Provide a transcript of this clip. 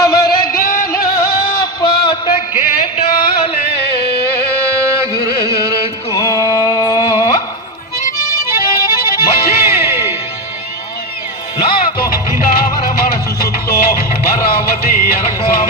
அமரகான பாட்ட கேட்டாலே இருக்கும் மச்சி இந்த வர மனசு சுத்தோ பராவதி இறக்கும்